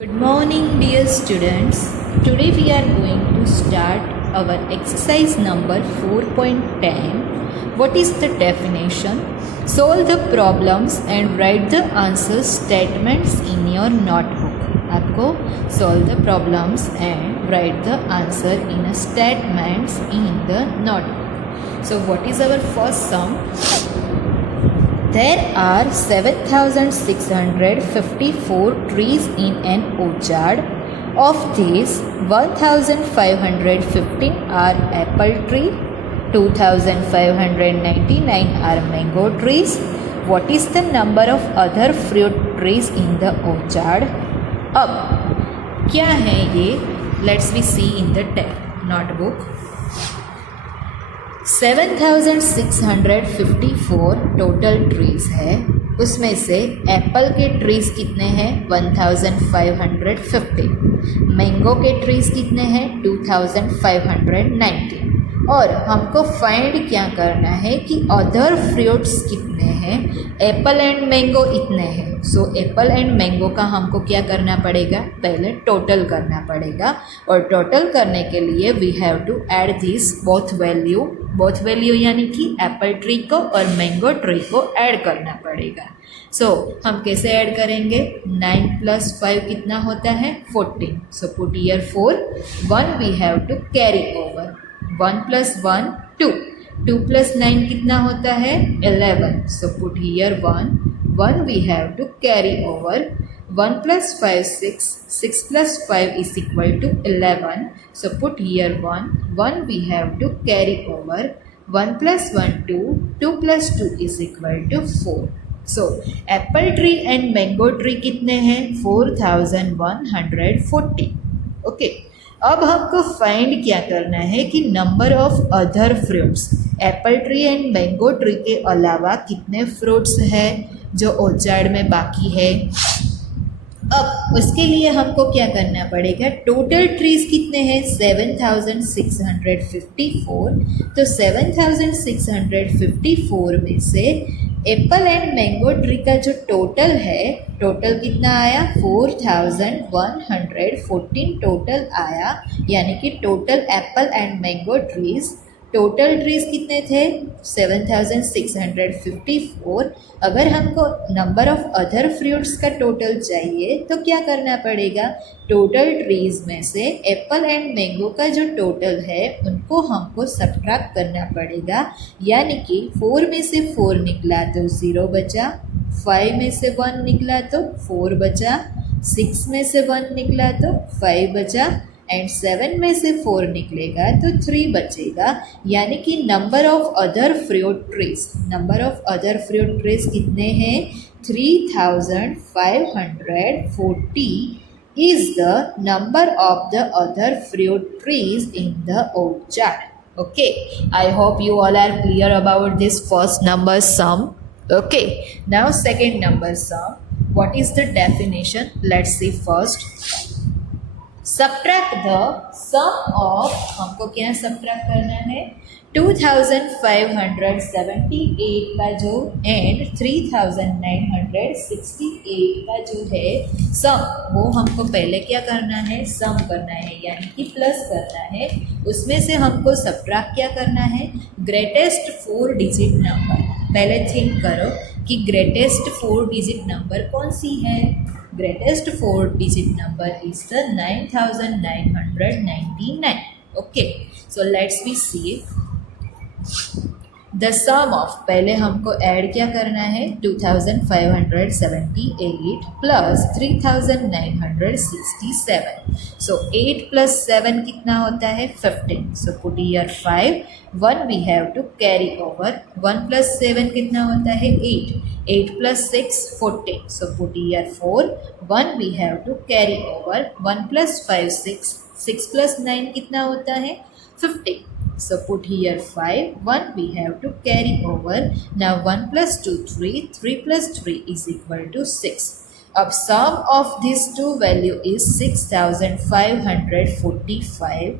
Good morning, dear students. Today we are going to start our exercise number 4.10. What is the definition? Solve the problems and write the answer statements in your notebook. आपको solve the problems and write the answer in a statements in the notebook. So what is our first sum? There are 7,654 trees in an orchard. Of these, 1,515 are apple tree, 2,599 are mango trees. What is the number of other fruit trees in the orchard? अब क्या है ये? Let's we see in the notebook. 7,654 total trees है, उसमें से Apple के trees कितने हैं? 1,550. मैंगो के ट्रीज़ कितने हैं? 2,590. और हमको फाइंड क्या करना है कि अदर फ्रूट्स कितने हैं? एप्पल एंड मैंगो इतने हैं. सो एप्पल एंड मैंगो का हमको क्या करना पड़ेगा? पहले टोटल करना पड़ेगा, और टोटल करने के लिए we have to add this both value यानी कि एप्पल ट्री को और मैंगो ट्री को ऐड करना पड़ेगा. सो हम कैसे ऐड करेंगे? 9 + 5 कितना होता है? 14. So put here 4. 1 we have to carry over. 1 + 1 2. 2 + 9 कितना होता है? 11. सो put here 1. 1 we have to carry over. 1 + 5 6. 6 + 5 is equal to 11. So put here 1. 1 we have to carry over. 1 + 1 2. 2 + 2 is equal to 4. So apple tree and mango tree कितने हैं? 4,140. Okay, अब हमको find क्या करना है कि number of other fruits, Apple tree and mango tree के अलावा कितने फ्रूट्स हैं जो ऑर्चर्ड में बाकी है. अब उसके लिए हमको क्या करना पड़ेगा? टोटल ट्रीज़ कितने हैं? 7,654. तो 7,654 में से एप्पल एंड मैंगो ट्री का जो टोटल है, टोटल कितना आया? 4,114 टोटल आया. यानी कि total Apple and mango trees, total trees कितने थे? 7,654. अगर हमको नंबर ऑफ अदर फ्रूट्स का टोटल चाहिए तो क्या करना पड़ेगा? टोटल ट्रीज़ में से एप्पल एंड मैंगो का जो टोटल है उनको हमको सब्ट्रैक्ट करना पड़ेगा. यानी कि 4 में से 4 निकला तो 0 बचा, 5 में से 1 निकला तो 4 बचा, 6 में से 1 निकला तो 5 बचा, एंड 7 में से 4 निकलेगा तो 3 बचेगा. यानी कि number of other fruit trees कितने हैं? 3,540 is the number of the other fruit trees in the orchard. Okay, I hope you all are clear about this first number sum. Okay, now second number sum. What is the definition? Let's see first. Subtract the sum of, हमको क्या subtract करना है? 2,578 का जो and 3,968 का जो है सम, वो हमको पहले क्या करना है? सम करना है, यानी कि प्लस करना है. उसमें से हमको सब्ट्रैक्ट क्या करना है? Greatest 4 digit number. पहले थिंक करो कि ग्रेटेस्ट 4 डिजिट नंबर कौन सी है? Greatest 4 digit number is the 9,999. Okay, so let's we see the sum of, पहले हमको ऐड क्या करना है? 2,578 plus 3,967. So 8 + 7 कितना होता है? 15. So put here 5. 1 we have to carry over. 1 + 7 कितना होता है? 8. 8 + 6 14. So put here 4. 1 we have to carry over. 1 + 5 6. 6 + 9 कितना होता है? 15. So put here 5. 1 we have to carry over. Now 1 + 2 3. 3 + 3 is equal to 6. अब sum of these two value is 6,545.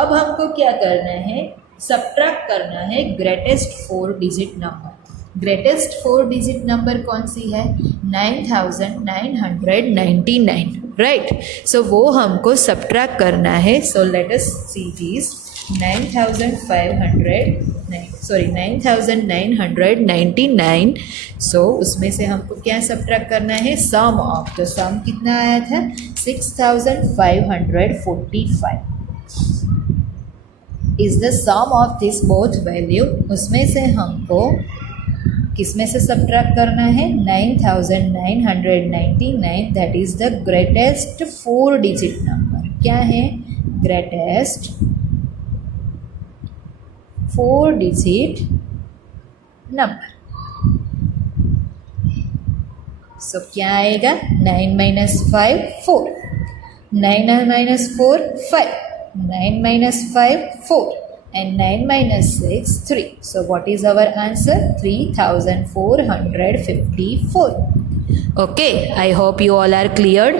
अब हमको क्या करना है? सब्ट्रैक्ट करना है greatest 4 digit number. Greatest 4 digit number कौन सी है? 9999, राइट। सो वो हमको सब्ट्रैक्ट करना है। So let us see this 9999। सो उसमें से हमको क्या सब्ट्रैक्ट करना है? Sum of. तो सम कितना आया था? 6545 is the sum of this both value. उसमें से हमको किस में से सब्ट्रैक्ट करना है? 9999, that is the greatest 4 digit number. क्या है? Greatest 4 digit number. सो क्या आएगा? 9 - 5 4, 9 - 4 5, 9 - 5 4, and 9 - 6 3. So what is our answer? 3454. Okay, I hope you all are cleared.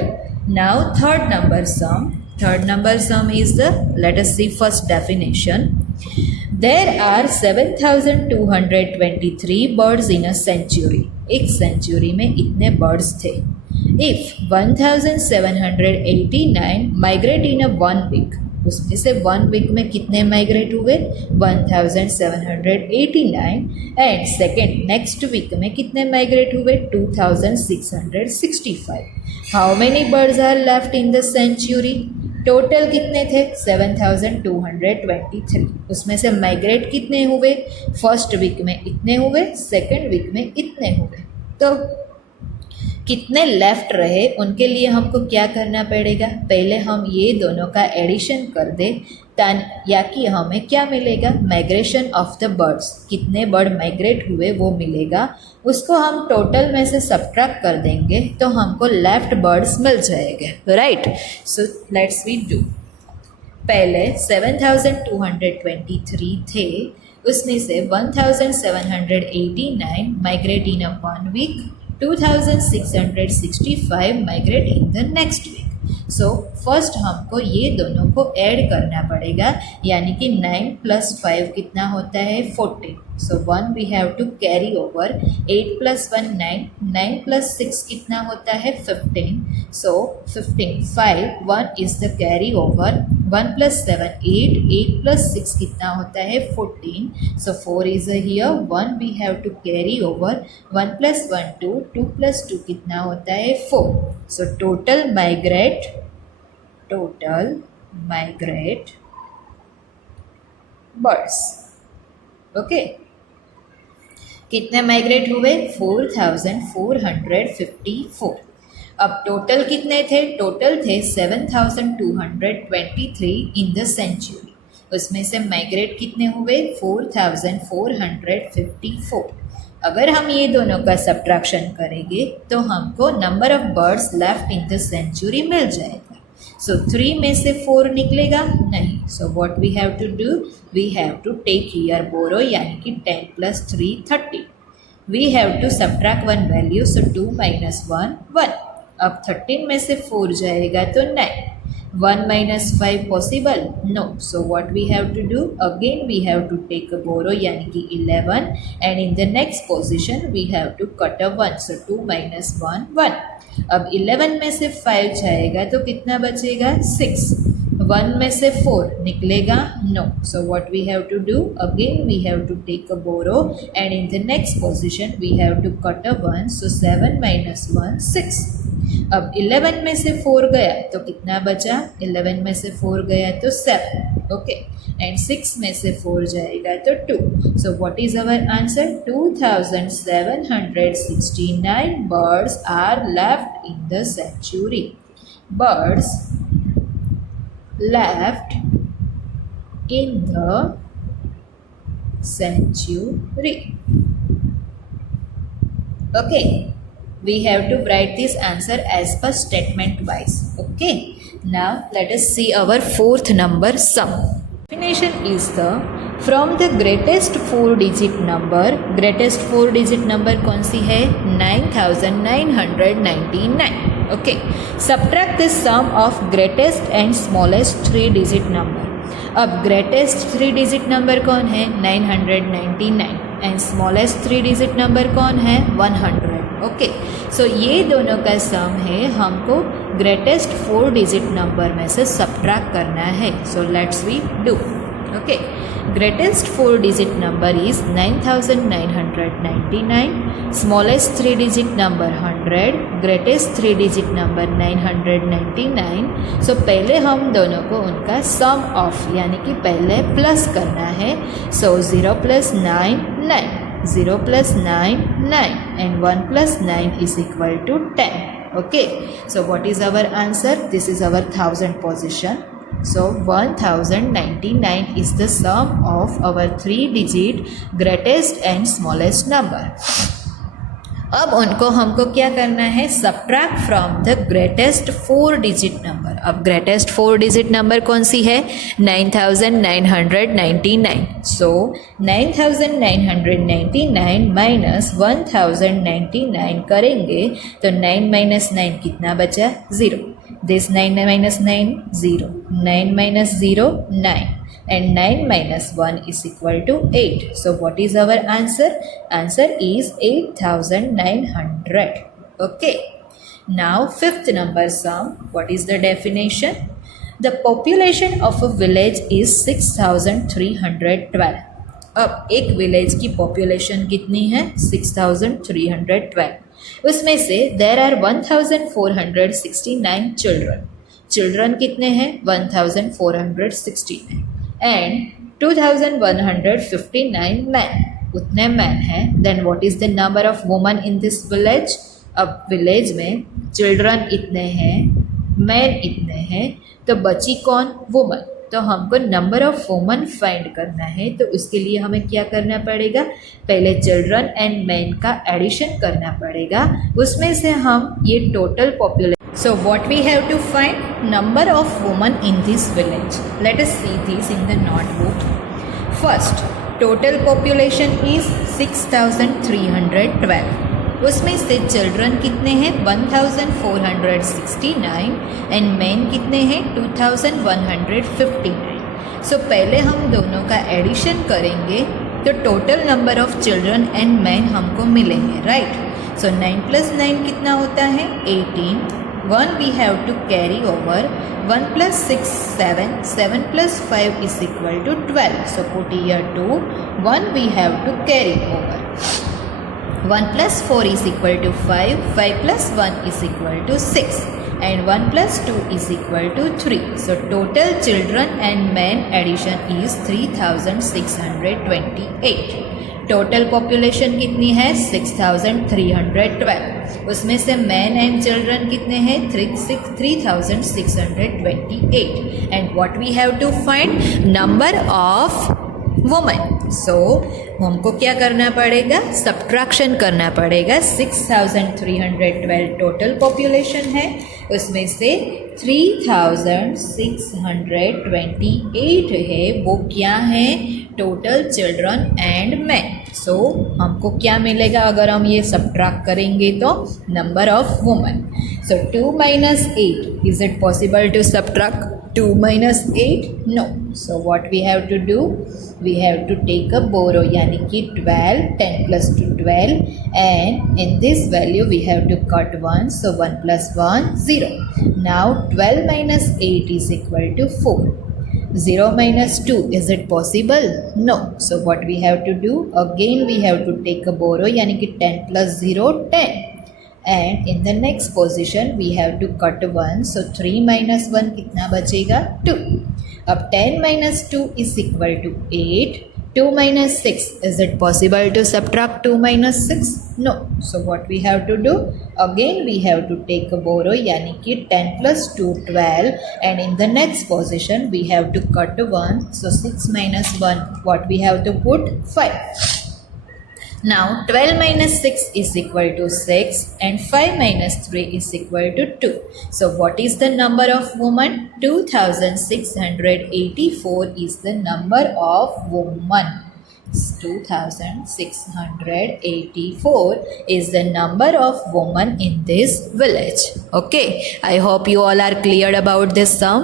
Now third number sum. Third number sum is the, let us see first definition. There are 7223 birds in a century. एक century में इतने birds थे। If 1789 migrate in a 1 week, उसमें से 1 week में कितने migrate हुए? 1789। And second next week में कितने माइग्रेट हुए? 2665। How many birds are left in the century? Total कितने थे? 7223। उसमें से माइग्रेट कितने हुए? फर्स्ट वीक में इतने हुए, सेकेंड वीक में इतने हुए। तो कितने लेफ्ट रहे उनके लिए हमको क्या करना पड़ेगा? पहले हम ये दोनों का एडिशन कर दे, या कि हमें क्या मिलेगा? Migration of the birds. कितने बर्ड माइग्रेट हुए वो मिलेगा। उसको हम टोटल में से सब्ट्रैक्ट कर देंगे तो हमको लेफ्ट बर्ड्स मिल जाएंगे, right. So let's we do. पहले 7223 थे, उसमें से 1789 migrate in a 1 week, 2665 migrate in the next week. So first हमको ये दोनों को ऐड करना पड़ेगा, यानी कि 9 + 5 कितना होता है? 14। So 1 we have to carry over. 8 + 1 9, 9 + 6 कितना होता है? 15। सो 15 5 1 इज द कैरी ओवर। 1 + 7 8, 8 + 6 कितना होता है? 14। So 4 is here, 1 we have to carry over. 1 + 1 2, 2 + 2 कितना होता है? 4। So total migrate birds. Okay, कितने माइग्रेट हुए? 4454। अब टोटल कितने थे? टोटल थे 7223 इन द सेंचुरी। उसमें से माइग्रेट कितने हुए? 4454। अगर हम ये दोनों का सब्ट्रैक्शन करेंगे तो हमको number of birds left in the century मिल जाएगा। सो 3 में से 4 निकलेगा नहीं। So what we have to do? We have to take here borrow, यानी कि 10 + 3 30। We have to subtract 1 value. So 2 - 1 1। अब 13 में से 4 जाएगा तो 9। 1 - 5 possible? No. So what we have to do? Again we have to take a borrow, यानी कि 11, and in the next position we have to cut a 1। So 2 - 1 1। अब 11 में से 5 जाएगा तो कितना बचेगा? 6। 1 में से 4 निकलेगा? No. So what we have to do? Again we have to take a borrow, and in the next position we have to cut a 1। So 7 - 1 6। अब 11 में से 4 गया तो कितना बचा? 11 में से 4 गया तो 7। ओके, एंड 6 में से 4 जाएगा तो 2। So what is our answer? 2769 birds are left in the century. Birds left in the century. Okay, we have to write this answer as per statement wise. Okay, now let us see our fourth number sum. Definition is the from the greatest 4 digit number. Greatest 4 digit number कौन सी है? 9999. Okay, subtract the sum of greatest and smallest 3 digit number. अब greatest 3 digit number कौन है? 999. And smallest 3 digit number कौन है 100. Okay, सो ये दोनों का सम है, हमको ग्रेटेस्ट 4 डिजिट नंबर में से सब्ट्रैक्ट करना है. So let's we do. Okay, greatest 4 digit number is 9999, smallest 3 digit number 100, greatest 3 digit number 999. सो पहले हम दोनों को उनका सम ऑफ यानी कि पहले प्लस करना है. सो 0 + 9 9, 0 + 9 9 and 1 + 9 is equal to 10. Okay, so what is our answer? This is our 1000 position. So 1099 is the sum of our 3 digit greatest and smallest number. अब उनको हमको क्या करना है, subtract from the greatest 4 digit number. अब greatest 4 digit number कौन सी है 9999. सो 9999 minus 1099 करेंगे तो 9 - 9 कितना बचा 0. This 9 - 9 0, 9 - 0 9 and 9 - 1 is equal to 8. So what is our answer? Answer is 8900. Okay. Now fifth number sum. What is the definition? The population of a village is 6312. अब एक village की population कितनी है 6312. उसमें से देर आर 1469 चिल्ड्रन कितने हैं 1469 and 2159 man, उतने मैन हैं. Then what is the number of woman in this village. अब विलेज में चिल्ड्रन इतने हैं, मैन इतने हैं, तो बची कौन वुमन. तो हमको नंबर ऑफ वुमन फाइंड करना है. तो उसके लिए हमें क्या करना पड़ेगा, पहले चिल्ड्रन एंड मैन का एडिशन करना पड़ेगा. उसमें से हम ये total population. So what we have to find number of woman in this village. Let us see this in the notebook. First, total population is 6312. उसमें से चिल्ड्रन कितने हैं 1469 एंड मैन कितने हैं 2159. सो पहले हम दोनों का एडिशन करेंगे तो total number of children and man हमको मिलेंगे, राइट. सो 9 + 9 कितना होता है 18. 1 we have to carry over. 1 + 6 7, 7 + 5 is equal to 12. So put here 2. 1 we have to carry over. 1 + 4 is equal to 5, 5 + 1 is equal to 6 and 1 + 2 is equal to 3. So total children and men addition is 3628. Total population कितनी है 6312. उसमें से man and children कितने हैं 3628 and what we have to find number of women. So हमको क्या करना पड़ेगा, सब्ट्रैक्शन करना पड़ेगा. 6312 टोटल पॉपुलेशन है, उसमें से 3628 है वो क्या है total children and man. So हमको क्या मिलेगा अगर हम ये सब्ट्रैक्ट करेंगे तो number of women. So 2 - 8, is it possible to subtract 2 - 8? No. So what we have to do? We have to take a borrow यानी कि 12, 10 + 2 12 and in this value we have to cut 1. So 1 + 1 0. Now 12 - 8 is equal to 4. 0 - 2, is it possible? No. So what we have to do? Again we have to take a borrow यानी कि 10 + 0 10. And in the next position we have to cut 1. So 3 - 1 कितना बचेगा 2. अब 10 - 2 is equal to 8. 2 - 6, is it possible to subtract 2 - 6? No. So what we have to do? Again we have to take a borrow यानी कि 10 + 2 12 and in the next position we have to cut 1. So 6 - 1, what we have to put 5. Now 12 - 6 is equal to 6 and 5 - 3 is equal to 2. So what is the number of women? 2684 is the number of women. 2684 is the number of women in this village. Okay, I hope you all are clear about this sum.